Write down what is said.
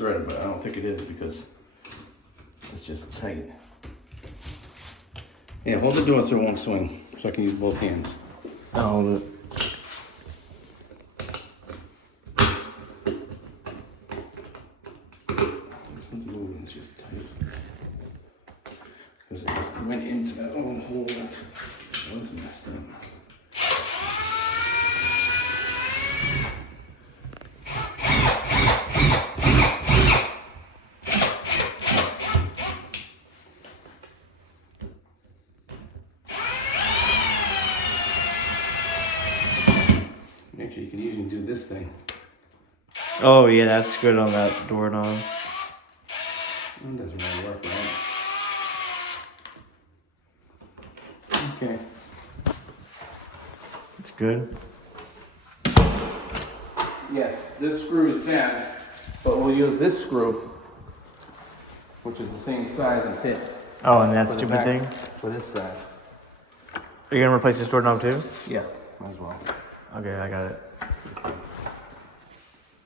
threaded, but I don't think it is because it's just tight. Yeah, hold the door through one swing so I can use both hands. I'll hold it. It's just tight. Because it went into that old hole that was messed up. Actually, you can even do this thing. Oh yeah, that's good on that doorknob. It doesn't really work, right? Okay. It's good. Yes, this screw is bad, but we'll use this screw, which is the same size and fits. Oh, and that for the stupid back thing? for this side. Are you gonna replace this doorknob too? Yeah, might as well. Okay, I got it.